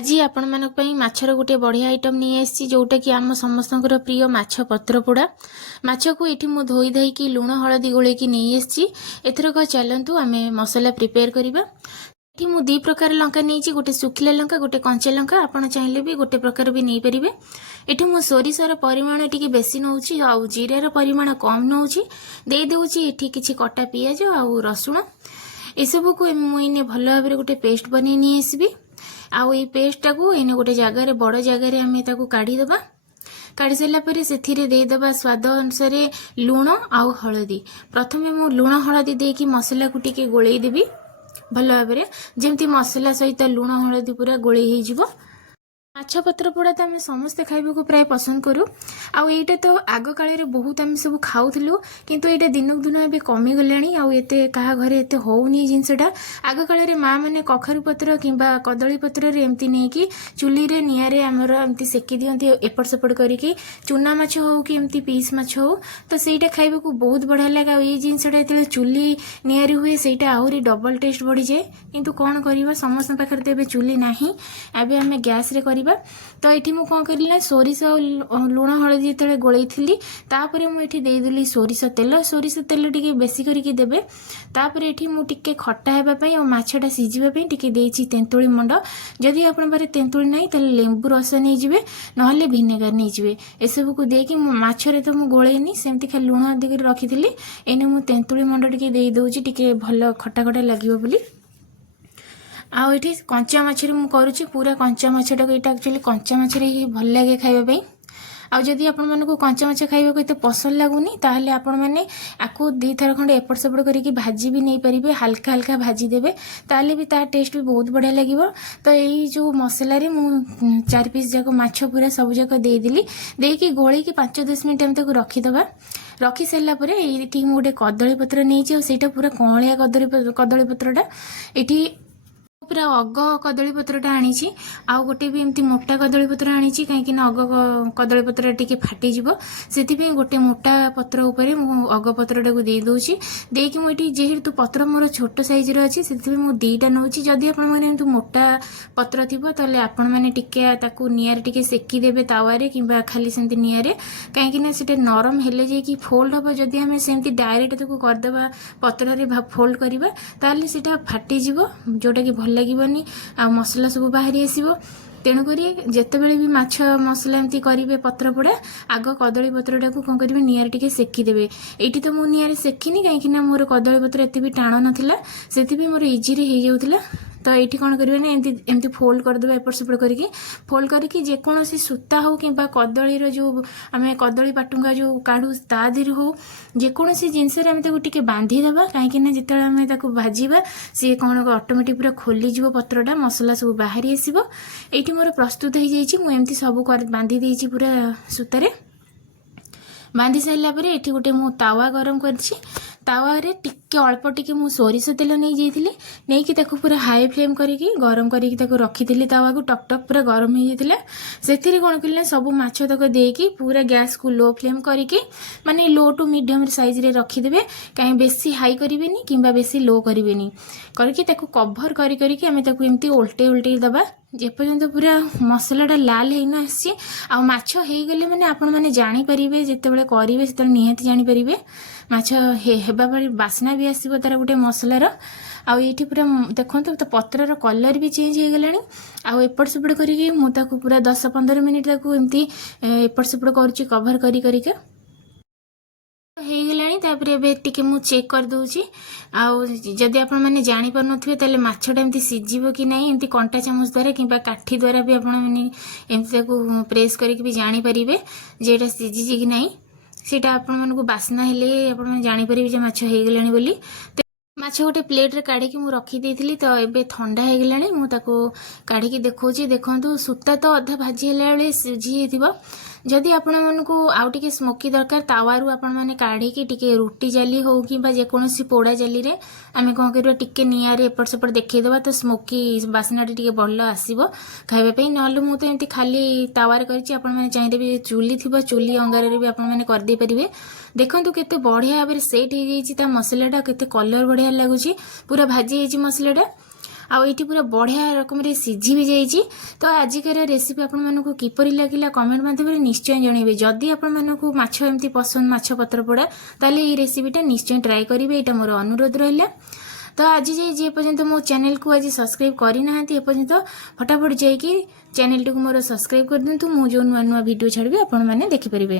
आज आपण मानक पई माछर गोटे बढ़िया आइटम नहीं आसी जोटा कि आम समस्त प्रिय माछ पत्र पोड़ा माछ को ये मु धोई धोईकी लुण हलदी गोलेकी नहीं आसी एथरक चलतु आम मसला प्रिपेयर करवा। ये मु दी प्रकार लंका नहीं गोटे सुखिला लंका गोटे कंचा लंका आपड़ चाहिए भी गोटे प्रकार भी नहीं पारे। ये मु सोरिषर परिमाण टी बेसी नौ जीरार परिमाण कम नौ देदे ये किसी कटा पिज आउ रसुण एसबू को मुझे भल भाव गोटे पेस्ट बन नहीं आसबि आउ ये पेस्टा को इन गोटे जगार बड़ जगार आम काढ़ीदबा। काढ़ी सारापर से देदेबा स्वाद अनुसार लुण आउ हलदी। प्रथमे मु लुण हलदी देकी मसला को टिके गोलई देबी भल भाव जमती मसला सहित लुण हलदी पूरा गोलई हो। माछ पत्र पोड़ा तो आम समस्ते खाइबा को प्राय पसंद करूँ। आईटा तो आग काल बहुत आम सब खाऊलु किंतु यहाँ दिन दिन ए कमी गलानी आते क्या घरे एत होनी जिनसटा। आग काल माँ मैंने कखारु पत्र कि कदली पत्र एमती नहीं कि चुली रे निआरे आमर एमती सेकी दियंती एपट सेपट करके चूना माछ हो कि एमती पीस माछ हो तो सहीटा खाइबा को बहुत बढ़िया लगे। ये जिनसटा जो चुली निआरे हुए सहीटा आहरी डबल टेस्ट बढ़ी जाए किंतु कौन करवा समस्त पाखे तो चुली ना एवं आम गैस रे करवा। तो ये मुझे कौन करी सोरिष लुण हलदी जो गोलई थी तापर मुझे देदेली सोरिष तेल टी बेसी करके देवे। तापर ये मुझे खटा होगापी और मछटा सीझापी टी देती तेंतुली मंड जदि आपण पारे तेंतुली ना तो लेंबू रस नहीं जाए ना भिनेगार नहीं जाए एसबू को देकी मछरे तो मुझे गोलैनी सेमती खाली लुण हल्दी रखी एने मुझे तेंतुली मंड टी देदे टी भल खटा खटा लगे बोली। आउ ये कंचा मछली मुझे करुच्ची पूरा कंचा मछटा को यहाँ एक्चुअली कंचा मछली ही भल लगे खाइबापी। आउ जदि आपण मानक कंचा माछ खाइबा को एते पसंद लगुनी ताहले आपण माने आकु दी थर खंडे एपट सेपट करके भाजी भी नहीं पारिबे हल्का हल्का भाजी देबे ताहले भी तार टेस्ट भी बहुत बढ़िया लगिवो। तो यही जो मसला रे मु 4 पीस जाक माछ पूरा सब जाक दे देली देकी गोली की 5-10 मिनिट हम ताको रखीदबा। रखी सारा पर ये गोटे कदली पत्र नहीं से पूरा कौलिया कदली पत्रटा ये पूरा अग कदली पत्रटा आनी आउ गोटे भी एमती मोटा कदली पत्र आनी कहीं अग कदली पत्र टी फाटीज से गोटे मोटा पत्र उपर मु अग पत्रटा को दे दूची देकी मुझे जेहेतु पत्र मोर छोट साइज अच्छी से मुझे दीटा नौ जदि आप मोटा पत्र थी ताले आपण मैंने टिके ताकू निआरे टिके सेकी देबे तावारे किंबा खाली सेमती निआरे कहीं से नरम हेले जाइए फोल्ड हम जदि आम सेमती डायरेक्ट ताकू करदेबा पत्र फोल्ड करवा ताले सेटा फाटीज जोटा कि भल लगनी आ मसला सब बाहरी आसो। तेणुक जितेबाला भी माछ मसला एमती करेंगे पत्र पोड़ा आग कदली पत्रटा को कौन करेंगे निआरे टिके सेकीदेवे। ये तो मुझे निआरे सेकिनी कहीं मोर कदली पत्र एत भी टाण नाला से मोर इजी रे हो जाऊला। तो ये कौन करेंगे ना एमती फोल्ड करदे एपट सेपट करके फोल्ड करके जेकोसी सूता हो कि कदलीर जो आम कदली पाटुंगा जो काढ़ू ता देहर हो जेकोसी जिनस टे बांधीदे कहीं जिते आम भाजवा सी कौन ऑटोमेटिक पूरा खोलीज पत्रटा मसला सब बाहरी आसो। ये मोर प्रस्तुत हो जाती सब बांधी देती पूरा सूतारे बांधी सारा पर ये गोटे मु तावा गरम करछि तावारे टिके अल्प टिके मु सोरिष तेल नहीं जाइथिली नहीं ताको पूरा हाई फ्लेम करके गरम करके ताको रखी तावा को टक टक पूरा गरम हो जाता से कौन कले सब माछ तक देकी पूरा गैस को लो फ्लेम करके माने लो टू मीडियम साइज रे रखीदेवे कहीं बेसी हाई करेनि कि बेसी लो करेनि करके ताको कभर करके आम एमती उल्टे उल्टे दबा जेपर्यंत पूरा मसलाटा लाल होना आसी आ माछ हो गले माने आपण माने जानी परिबे जेतेबेले करिवे सेते निहाती जानी परिबे माछ हेबा बड़ी बास्ना भी आसीबो तार गोटे मसलार। आउ ये पूरा देखो तो पत्रर कलर भी चेंज हो गलानी आउ एपट सेपट करके मु ताको पूरा 10-15 मिनिट ताको एमती एपट सेपट करूची कभर करके ହେଇଗଲାଣି। ତାପରେ ଏବେ ଟିକେ ମୁଁ ଚେକ୍ କରିଦେଉଛି ଆଉ ଯଦି ଆପଣମାନେ ଜାଣିପାରୁନଥିବେ ତାହେଲେ ମାଛଟା ଏମିତି ସିଝିବ କି ନାହିଁ ଏମିତି କଣ୍ଟା ଚାମଚ ଦ୍ୱାରା କିମ୍ବା କାଠି ଦ୍ୱାରା ବି ଆପଣମାନେ ଏମିତି ତାକୁ ପ୍ରେସ୍ କରିକି ବି ଜାଣିପାରିବେ ଯେ ଏଇଟା ସିଝିଛି କି ନାହିଁ। ସେଇଟା ଆପଣମାନଙ୍କୁ ବାସ୍ନା ହେଲେ ଆପଣମାନେ ଜାଣିପାରିବେ ଯେ ମାଛ ହେଇଗଲାଣି ବୋଲି। ମାଛ ଗୋଟେ ପ୍ଲେଟ୍ରେ କାଢ଼ିକି ମୁଁ ରଖିଦେଇଥିଲି ତ ଏବେ ଥଣ୍ଡା ହେଇଗଲାଣି ମୁଁ ତାକୁ କାଢ଼ିକି ଦେଖାଉଛି। ଦେଖନ୍ତୁ ସୂତା ତ ଅଧା ଭାଜି ହେଲା ବେଳେ ସିଝି ଯାଇଥିବ। जदि आपण मानक आउ टे स्मोकी दरकार तावारू आपण मैंने काढ़ी टिके रुटी जाली हो कि जेकोसी पोड़ा जाली रे आम कौन कर टिके निआरे एपट सेपट देखईदेवा तो स्मोकी बास्ना टे भल आसो खाइबापी ना मुझे एमती खाली तावार कर चाहिए भी चुली थी चुली अंगार भी आपने करदे पारे। देखो केते बढ़िया भाव सेट हो जाता मसलाटा केते कलर बढ़िया लगुच पूरा भाजी मसलाटा ଆଉ ଏଇଠି ପୁରା ବଢ଼ିଆ ରକମରେ ସିଝି ବି ଯାଇଛି। ତ ଆଜିକାର ରେସିପି ଆପଣମାନଙ୍କୁ କିପରି ଲାଗିଲା କମେଣ୍ଟ ମାଧ୍ୟମରେ ନିଶ୍ଚୟ ଜଣାଇବେ। ଯଦି ଆପଣମାନଙ୍କୁ ମାଛ ଏମିତି ପସନ୍ଦ ମାଛ ପତ୍ରପୋଡ଼ା ତାହେଲେ ଏଇ ରେସିପିଟା ନିଶ୍ଚୟ ଟ୍ରାଏ କରିବେ, ଏଇଟା ମୋର ଅନୁରୋଧ ରହିଲା। ତ ଆଜି ଯାଇ ଯେ ପର୍ଯ୍ୟନ୍ତ ମୋ ଚ୍ୟାନେଲକୁ ଆଜି ସବସ୍କ୍ରାଇବ୍ କରିନାହାନ୍ତି ଏପର୍ଯ୍ୟନ୍ତ ଫଟାଫଟ ଯାଇକି ଚ୍ୟାନେଲଟିକୁ ମୋର ସବସ୍କ୍ରାଇବ୍ କରିଦିଅନ୍ତୁ। ମୁଁ ଯେଉଁ ନୂଆ ନୂଆ ଭିଡ଼ିଓ ଛାଡ଼ିବି ଆପଣମାନେ ଦେଖିପାରିବେ।